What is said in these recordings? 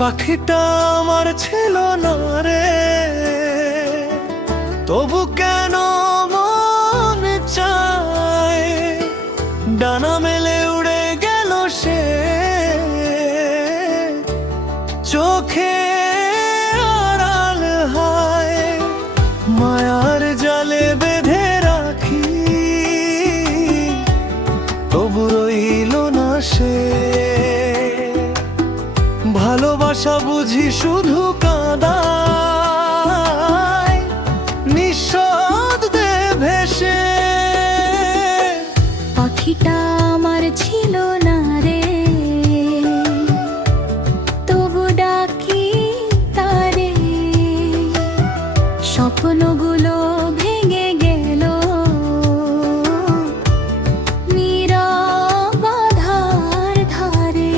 পাখিটা আমার ছিল না রে, তবু কেন মন চায় ডানা মেলে উড়ে গেল সে, চোখে আড়াল হায় মায়ার জালে বেঁধে রাখি, তবু রইল না সে। ভালোবাসা বুঝি শুধু কাঁদায় নিঃশব্দে ভেসে। পাখিটা আমার ছিল না রে, তবু ডাকি তারে, স্বপ্নগুলো ভেঙে গেল নীরব আধার ধারে।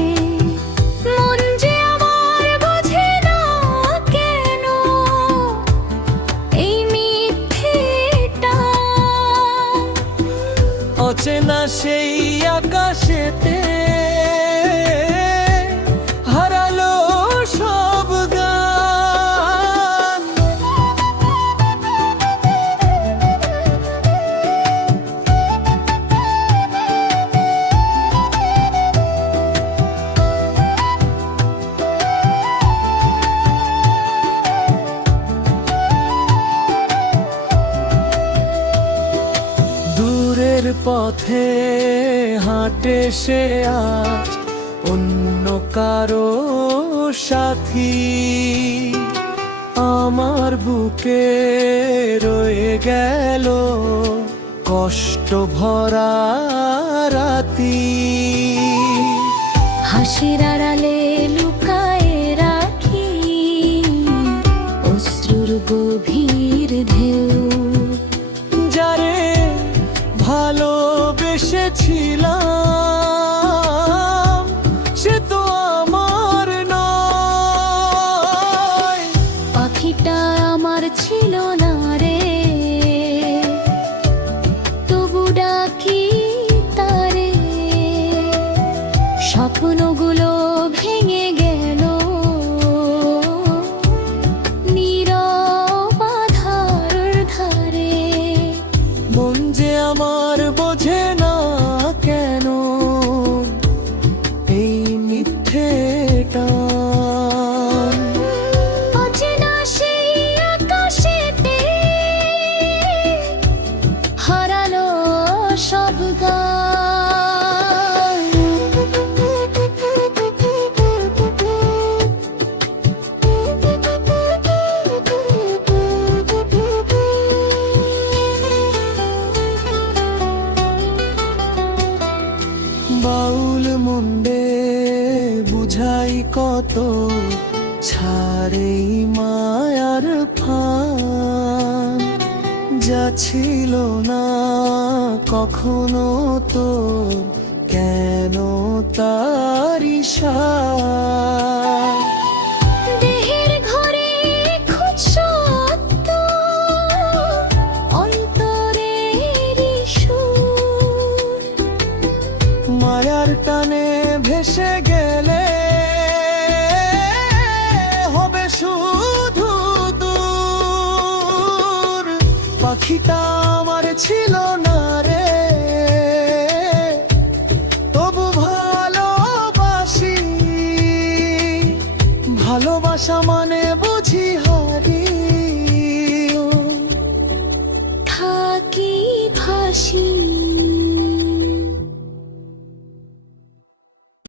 মন যে আমার বোঝে না কেন এই মিথ্যেটা, অচেনা সেই আকাশেতে হারালো সব গান। দূরের পথে হাঁটে সে আজ অন্য কারো সাথী, আমার বুকে রয়ে গেল কষ্ট ভরা রাতি। হাসির আড়ালে লুকায়ে রাখি অশ্রুর গভীর ঢেউ, যারে ভালোবেসেছিলাম সে তো আমার নয়। পাখিটা আমার ছিল না রে, তবু ডাকি তারে, স্বপ্নগুলো ভেঙে গেল নীরব আধার ধারে। মন যে আমার বোঝে না কেন এই মিথ্যেটা, অচেনা সেই আকাশেতে হারালো সব গান। বাউল মন্দে বুঝাই কত ছাড়ে মায়ার ফান, যা ছিল না কখনো তোর কেন তার ইশারা। দেহের ঘরে খুঁজছো তো অন্তরের সুর, মায়ার টানে ভেসে গেলে হবে শুধু দূর। পাখিটা আমার ছিল